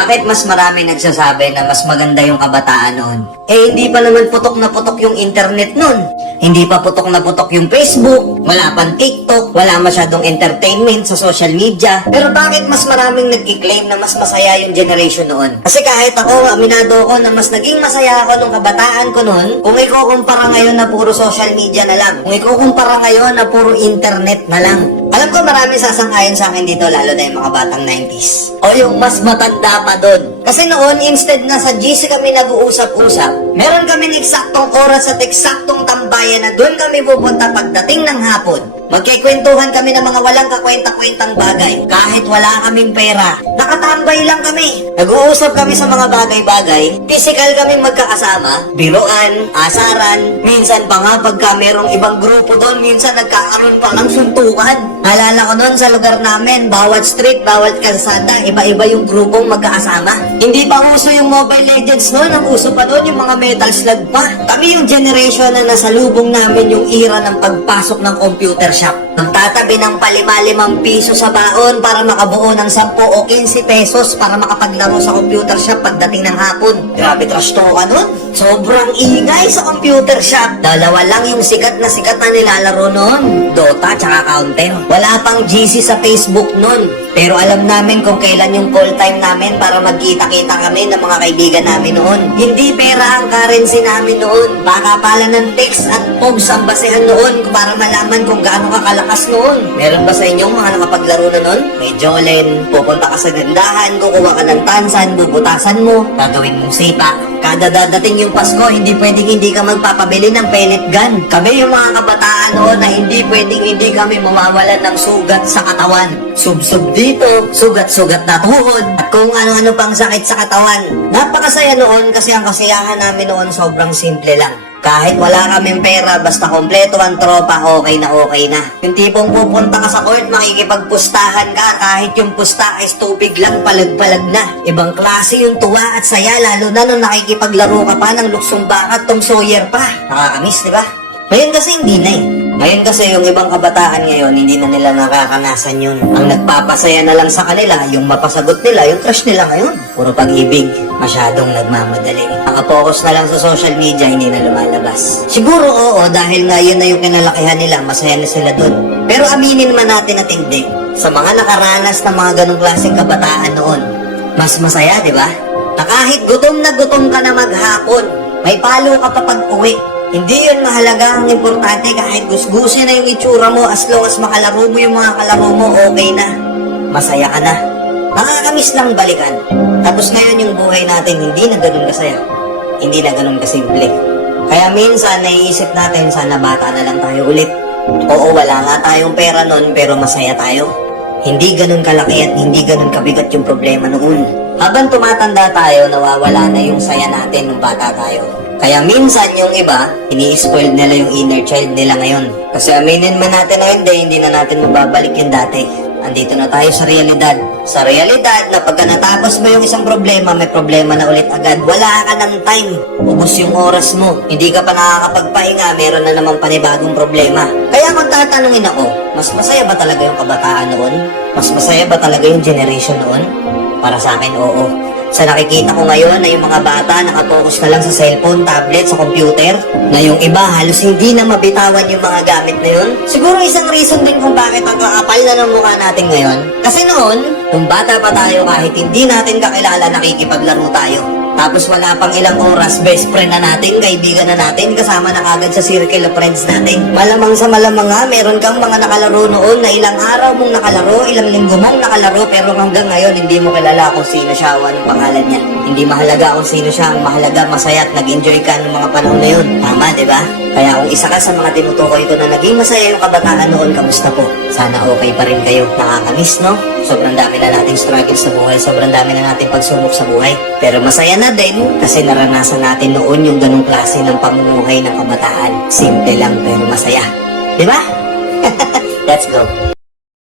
Bakit mas marami nagsasabi na mas maganda yung kabataan noon? Eh hindi pa naman putok na putok yung internet noon. Hindi pa putok na putok yung Facebook, wala pang TikTok, wala masyadong entertainment sa social media. Pero bakit mas maraming nagki-claim na mas masaya yung generation noon? Kasi kahit ako, aminado ako na mas naging masaya ako nung kabataan ko noon kung ikukumpara ngayon na puro social media na lang. Kung ikukumpara ngayon na puro internet na lang. Alam ko marami sasang-ayon sa akin dito, lalo na yung mga batang 90s. O yung mas matanda pa doon. Kasi noon, instead na sa GC kami nag-uusap-usap, meron kami eksaktong oras at eksaktong tambayan na doon kami pupunta pagdating ng hapon. Magkikwentuhan kami ng mga walang kakwenta-kwentang bagay. Kahit wala kaming pera, nakatambay lang kami. Nag-uusap kami sa mga bagay-bagay. Physical kami magkakasama. Biruan, asaran. Minsan pa nga pagka merong ibang grupo doon, minsan nagkakaroon pa ng suntukan. Alala ko noon sa lugar namin, bawat street, bawat kalsada, iba-iba yung grupong magkakasama. Hindi pa uso yung Mobile Legends noon. Ang uso pa doon yung mga Metal Slug pa. Kami yung generation na nasalubong namin yung era ng pagpasok ng computer shop. Nagtatabi ng palima-limang piso sa baon para makabuo ng 10 o 15 pesos para makapaglaro sa computer shop pagdating ng hapon. Grabe trash talk ka nun. Sobrang ingay sa computer shop. Dalawa lang yung sikat na nilalaro nun. Dota tsaka Counter. Wala pang GC sa Facebook nun. Pero alam namin kung kailan yung call time namin para magkita-kita kami ng mga kaibigan namin noon. Hindi pera ang currency namin noon. Pakapalan ng text at pogs ang basehan noon para malaman kung gaano kakalakas noon. Meron ba sa inyo mga nakapaglaro na noon? May Jolen, pupunta ka sa gandahan, kukuha ka ng tansan, bubutasan mo, gagawin mong sipa. Kada dadating yung Pasko, hindi pwedeng hindi ka magpapabili ng pellet gun. Kami yung mga kabataan noon na hindi pwedeng hindi kami mamawalan ng sugat sa katawan. Sub-sub dito, sugat-sugat na tuhod, at kung ano-ano pang sakit sa katawan. Napakasaya noon kasi ang kasiyahan namin noon sobrang simple lang. Kahit wala kaming pera, basta kompleto ang tropa, okay na okay na. Yung tipong pupunta ka sa court, makikipagpustahan ka, kahit yung pusta is tubig lang, palag-palag na. Ibang klase yung tuwa at saya, lalo na nung nakikipaglaro ka pa ng luksong baka at Tom Sawyer pa. Nakakamiss, di ba? Ngayon kasi hindi na eh. Ngayon kasi yung ibang kabataan ngayon, hindi na nila nakakanasan yun. Ang nagpapasaya na lang sa kanila, yung mapasagot nila, yung crush nila ngayon. Puro pag-ibig, masyadong nagmamadali. Nakapokus na lang sa social media, hindi na lumalabas. Siguro oo, dahil nga yun na yung kinalakihan nila, masaya na sila dun. Pero aminin man natin at hindi, sa mga nakaranas ng mga ganong klaseng kabataan noon, mas masaya, di ba? Na kahit gutom ka na maghapon, may palo ka pa pag-uwi. Hindi yun mahalaga, ang importante kahit gusgusin na yung itsura mo, as long as makalaro mo yung mga kalaro mo, okay na. Masaya ka na. Nakakamiss lang balikan. Tapos ngayon yung buhay natin hindi na ganun kasaya. Hindi na ganun kasimple. Kaya minsan naiisip natin sana bata na lang tayo ulit. Oo, wala nga tayong pera nun pero masaya tayo. Hindi ganun kalaki at hindi ganun kabigat yung problema noon. Habang tumatanda tayo, nawawala na yung saya natin nung bata tayo. Kaya minsan yung iba, ini-spoil nila yung inner child nila ngayon. Kasi aminin man natin o hindi na natin mababalik yung dati. Andito na tayo sa realidad. Sa realidad na pagka natapos mo yung isang problema, may problema na ulit agad. Wala ka ng time. Ubus yung oras mo. Hindi ka pa nakakapagpahinga, meron na naman panibagong problema. Kaya kung tatanungin ako, mas masaya ba talaga yung kabataan noon? Mas masaya ba talaga yung generation noon? Para sa akin, oo. Sa nakikita ko ngayon na yung mga bata nakapokus na lang sa cellphone, tablet, sa computer, na yung iba halos hindi na mabitawan yung mga gamit na yun. Siguro isang reason din kung bakit ang kakapal na ng mukha natin ngayon. Kasi noon, nung bata pa tayo kahit hindi natin kakilala, nakikipaglaro tayo. Tapos wala pang ilang oras, best friend na natin, kaibigan na natin, kasama na kagad sa circle of friends natin. Malamang sa malamang nga, meron kang mga nakalaro noon na ilang araw mong nakalaro, ilang linggo mong nakalaro, pero hanggang ngayon hindi mo kilala kung sino siya o anong pangalan niya. Hindi mahalaga kung sino siya, ang mahalaga masaya at nag-enjoy ka ng mga panahon na yun. Tama, di ba? Kaya kung isa ka sa mga tinutukoy ko na naging masaya yung kabataan noon, kamusta po? Sana okay pa rin kayo. Nakakamiss, no? Sobrang dami na nating struggle sa buhay, sobrang dami na nating pagsubok sa buhay. Pero masaya na din kasi naranasan natin noon yung ganong klase ng pamumuhay ng kabataan. Simple lang pero masaya. Di ba? Let's go.